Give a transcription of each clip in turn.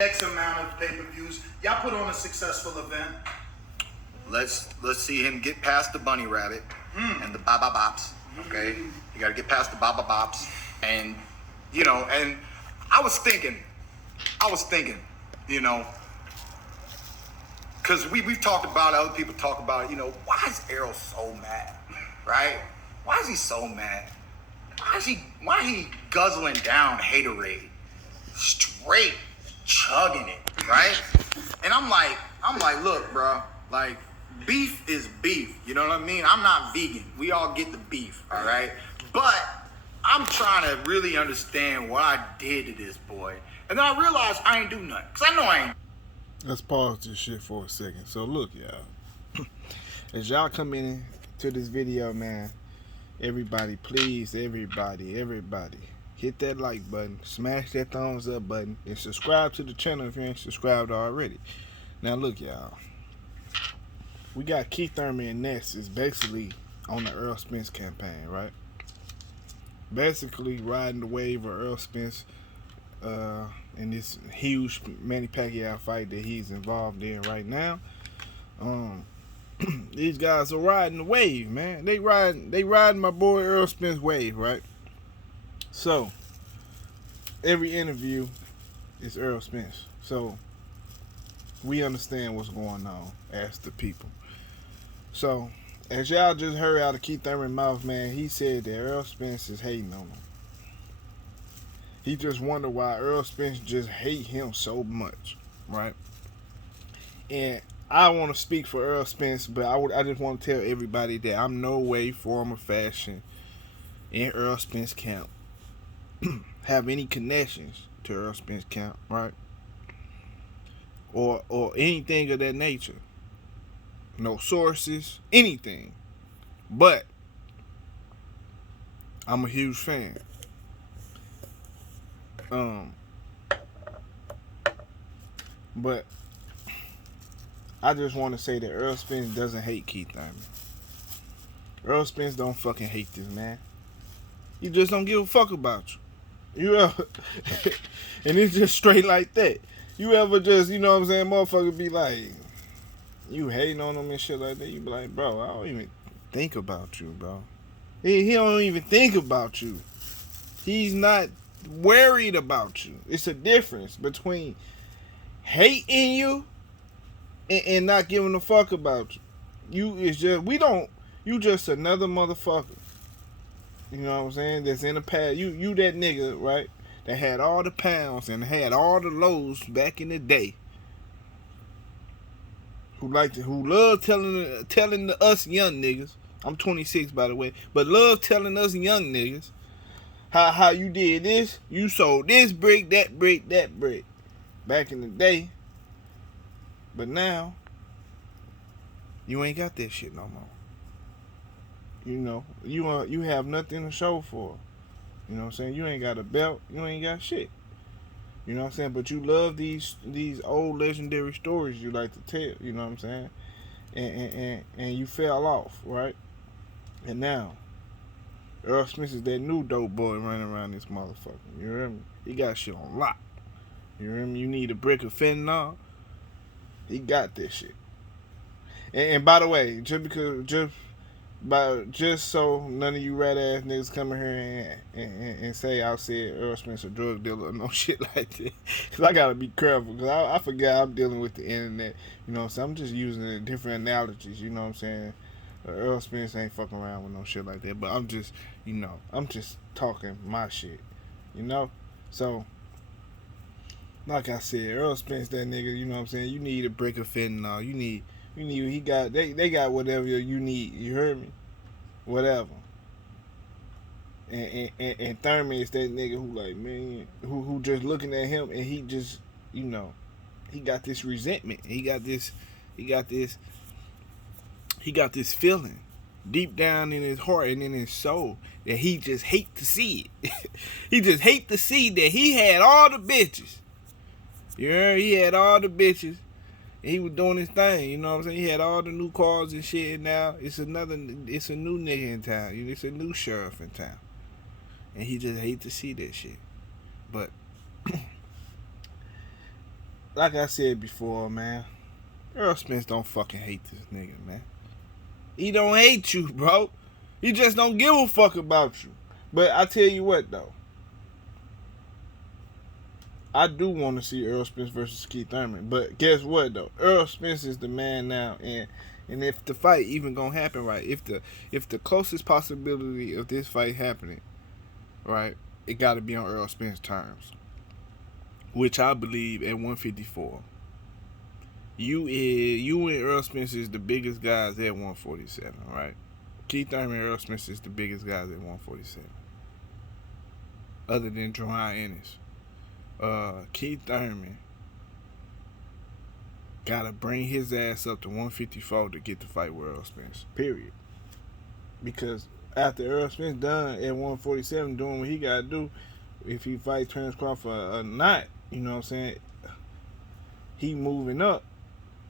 X amount of pay-per-views. Y'all put on a successful event. Let's see him get past the bunny rabbit and the baba bops. Okay, you got to get past the baba bops, and and I was thinking, because we've talked about it, other people talk about it, why is Errol so mad, right? Why is he so mad? Why he guzzling down haterade, straight chugging it, right? And I'm like, look, bro, like, beef is beef, you know what I mean? I'm not vegan. We all get the beef, all right? But I'm trying to really understand what I did to this boy. And then I realized I ain't do nothing, because I know I ain't. Let's pause this shit for a second. So look, y'all. As y'all come in to this video, man, everybody, please, everybody, hit that like button, smash that thumbs up button, and subscribe to the channel if you ain't subscribed already. Now look, y'all. We got Keith Thurman and Ness is basically on the Errol Spence campaign, right? Basically riding the wave of Errol Spence in this huge Manny Pacquiao fight that he's involved in right now. These guys are riding the wave, man. They riding my boy Errol Spence wave, right? So every interview is Errol Spence. So we understand what's going on as the people. So as y'all just heard out of Keith Thurman's mouth, man, he said that Errol Spence is hating on him. He just wondered why Errol Spence just hate him so much, right? And I want to speak for Errol Spence, but I just want to tell everybody that I'm no way, form, or fashion in Errol Spence camp have any connections to Errol Spence camp, right? Or anything of that nature. No sources, anything. But I'm a huge fan. But I just want to say that Errol Spence doesn't hate Keith Thurman. Errol Spence don't fucking hate this man. He just don't give a fuck about you. You ever, and it's just straight like that. You ever just, you know what I'm saying, motherfucker be like, you hating on him and shit like that. You be like, bro, I don't even think about you, bro. He don't even think about you. He's not worried about you. It's a difference between hating you and not giving a fuck about you. You just another motherfucker. You know what I'm saying? That's in the past. You that nigga, right? That had all the pounds and had all the lows back in the day. Who love telling us young niggas. I'm 26 by the way, but love telling us young niggas how you did this, you sold this brick, that brick, that brick back in the day. But now you ain't got that shit no more. You know, you have nothing to show for. You know what I'm saying? You ain't got a belt, you ain't got shit. You know what I'm saying? But you love these old legendary stories you like to tell, you know what I'm saying? And you fell off, right? And now Errol Spence is that new dope boy running around this motherfucker. You hear me? He got shit on lock. You hear me? You need a brick of fentanyl, he got this shit. And by the way, just so none of you rat ass niggas come in here and say I said Errol Spence a drug dealer or no shit like that. Cause I gotta be careful. Cause I forget I'm dealing with the internet. You know what I'm saying? I'm just using different analogies. You know what I'm saying? Errol Spence ain't fucking around with no shit like that. But I'm just talking my shit. You know? So, like I said, Errol Spence, that nigga, you know what I'm saying? You need a brick of fentanyl. They got whatever you need. You heard me? Whatever. And Thurman is that nigga who like, man, who just looking at him and he just, he got this resentment. He got this feeling deep down in his heart and in his soul that he just hate to see it. He just hate to see that he had all the bitches. You heard? He had all the bitches. And he was doing his thing, you know what I'm saying? He had all the new cars and shit, and now it's a new nigga in town. It's a new sheriff in town. And he just hate to see that shit. But like I said before, man, Errol Spence don't fucking hate this nigga, man. He don't hate you, bro. He just don't give a fuck about you. But I tell you what, though. I do want to see Errol Spence versus Keith Thurman. But guess what, though? Errol Spence is the man now. And if the fight even gonna happen, right, if the closest possibility of this fight happening, right, it got to be on Errol Spence terms. Which I believe at 154. You and Errol Spence is the biggest guys at 147, right? Keith Thurman and Errol Spence is the biggest guys at 147. Other than Jerron Ennis. Keith Thurman gotta bring his ass up to 154 to get the fight with Errol Spence. Period. Because after Errol Spence done at 147 doing what he gotta do, if he fights Terence Crawford or not, you know what I'm saying, he moving up.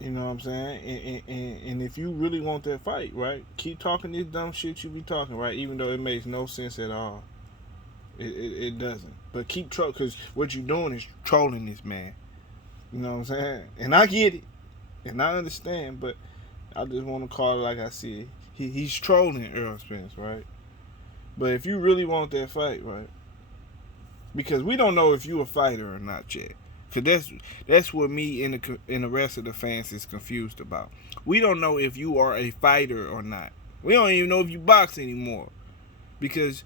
You know what I'm saying? And if you really want that fight, right, keep talking this dumb shit you be talking, right, even though it makes no sense at all. It doesn't. But keep trolling, because what you're doing is trolling this man. You know what I'm saying? And I get it. And I understand, but I just want to call it like I said. He's trolling Errol Spence, right? But if you really want that fight, right, because we don't know if you a fighter or not yet. Because that's what me and the rest of the fans is confused about. We don't know if you are a fighter or not. We don't even know if you box anymore. Because,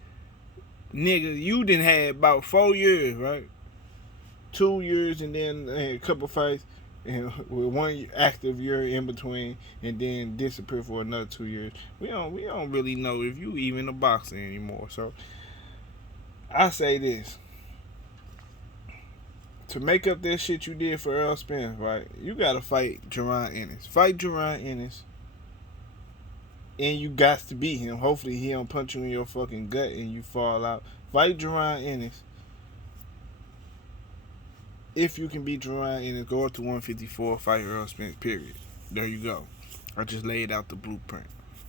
nigga, you done had about 4 years, right? 2 years and then a couple fights. And with 1 active year in between. And then disappear for another 2 years. We don't really know if you even a boxer anymore. So, I say this. To make up that shit you did for Errol Spence, right? You gotta fight Jerron Ennis. Fight Jerron Ennis. And you got to beat him. Hopefully he don't punch you in your fucking gut and you fall out. Fight Jerron Ennis. If you can beat Jerron Ennis, go up to 154, fight Errol Spence, period. There you go. I just laid out the blueprint.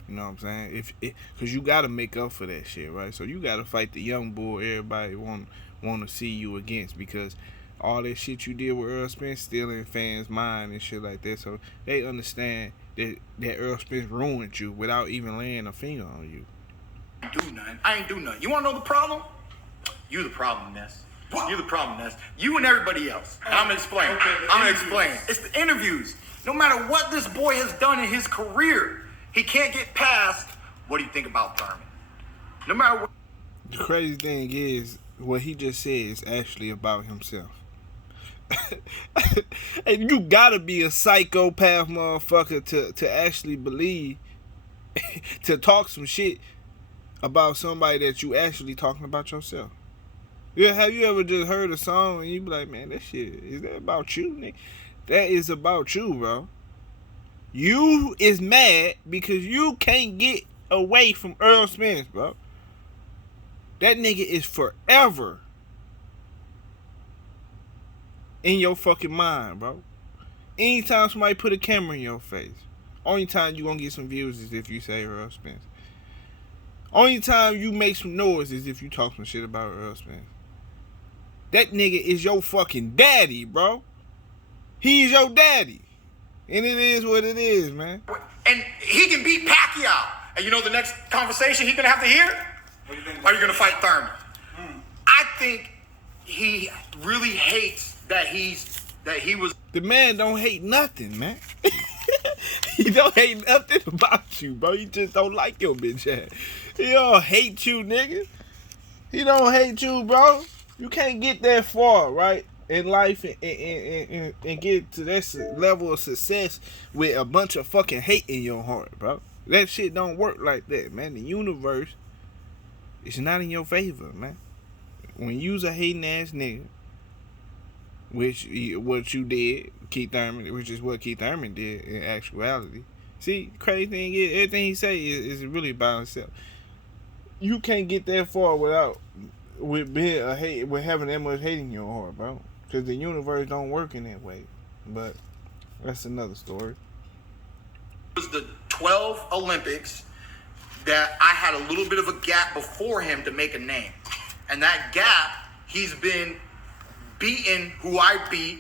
You know what I'm saying? Because you gotta make up for that shit, right? So you gotta fight the young bull everybody want to see you against, because all that shit you did with Errol Spence still in fans' mind and shit like that. So they understand that Errol Spence ruined you without even laying a finger on you. I ain't do nothing. You want to know the problem? You the problem, Ness. What? You the problem, Ness. You and everybody else. And I'm going to explain. Okay, I'm going to explain. It's the interviews. No matter what this boy has done in his career, he can't get past, what do you think about Thurman? No matter what. The crazy thing is, what he just said is actually about himself. And you gotta be a psychopath motherfucker to actually believe to talk some shit about somebody that you actually talking about yourself. Yeah, have you ever just heard a song and you be like, man, that shit, is that about you, nigga? That is about you, bro. You is mad because you can't get away from Errol Spence, bro. That nigga is forever in your fucking mind, bro. Anytime somebody put a camera in your face, only time you gonna get some views is if you say Errol Spence. Only time you make some noise is if you talk some shit about Errol Spence. That nigga is your fucking daddy, bro. He's your daddy. And it is what it is, man. And he can beat Pacquiao. And you know the next conversation he's gonna have to hear? What do you think? Are you gonna fight Thurman? I think he really hates that he was. The man don't hate nothing, man. He don't hate nothing about you, bro. He just don't like your bitch ass. He don't hate you, nigga. He don't hate you, bro. You can't get that far, right, in life and get to that level of success with a bunch of fucking hate in your heart, bro. That shit don't work like that, man. The universe is not in your favor, man. When you's a hating ass nigga, what you did, Keith Thurman, which is what Keith Thurman did in actuality. See, the crazy thing is, everything he say is really about himself. You can't get that far with having that much hate in your heart, bro. Because the universe don't work in that way. But that's another story. It was the 12 Olympics that I had a little bit of a gap before him to make a name. And that gap, he's been beating who I beat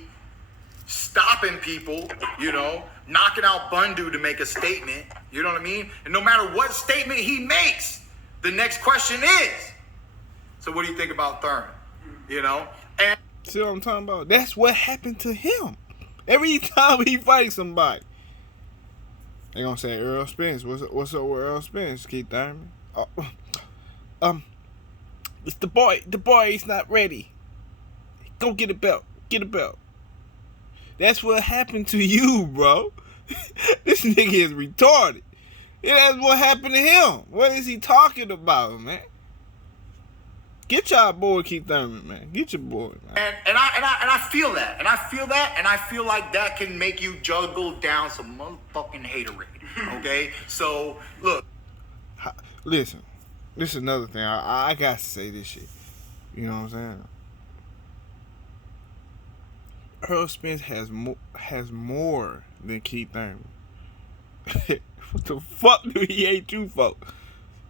stopping people, you know, knocking out Bundu to make a statement. You know what I mean? And no matter what statement he makes, the next question is, so what do you think about Thurman? You know? And see what I'm talking about? That's what happened to him. Every time he fights somebody, they gonna say Errol Spence. What's up with Errol Spence, Keith Thurman? It's the boy. The boy is not ready. Go get a belt. Get a belt. That's what happened to you, bro. This nigga is retarded. Yeah, that's what happened to him. What is he talking about, man? Get y'all boy Keith Thurman, man. Get your boy, man. And I feel that. And I feel that. And I feel like that can make you juggle down some motherfucking haterade. Okay? So, look. Listen. This is another thing. I got to say this shit. You know what I'm saying? Errol Spence has more than Keith Thurman. What the fuck do he hate you for?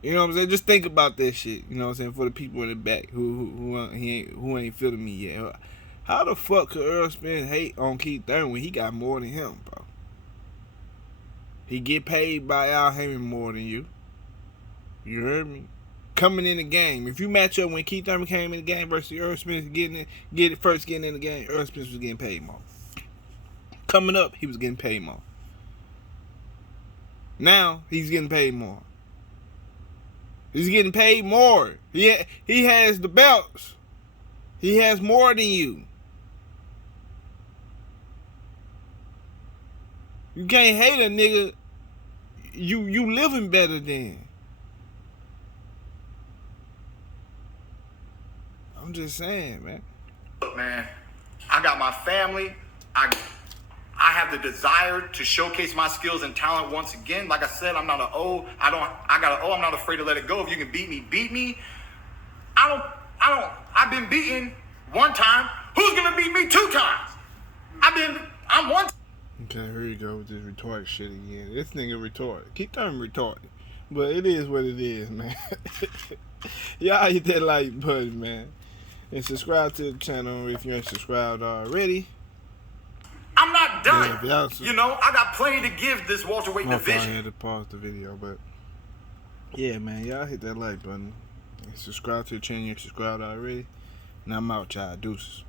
You know what I'm saying? Just think about that shit. You know what I'm saying? For the people in the back who ain't feeling me yet. How the fuck could Errol Spence hate on Keith Thurman when he got more than him, bro? He get paid by Al Heyman more than you. You heard me? Coming in the game. If you match up when Keith Thurman came in the game versus Errol Spence getting in the game, Errol Spence was getting paid more. Coming up, he was getting paid more. Now he's getting paid more. He's getting paid more. He has the belts. He has more than you. You can't hate a nigga you living better than. I'm just saying, man. Look, man, I got my family. I have the desire to showcase my skills and talent once again. Like I said, I'm not an O. I got an O. I'm not afraid to let it go. If you can beat me, beat me. I've been beaten one time. Who's gonna beat me 2 times? I'm one. Okay, here you go with this retarded shit again. This nigga retarded. Keep Thurman retarded. But it is what it is, man. Y'all hit that like button, man. And subscribe to the channel if you ain't subscribed already. I'm not done. Yeah, you know, I got plenty to give this welterweight division. I had to pause the video, but yeah, man, y'all hit that like button. And subscribe to the channel if you ain't subscribed already. And I'm out, y'all. Deuces.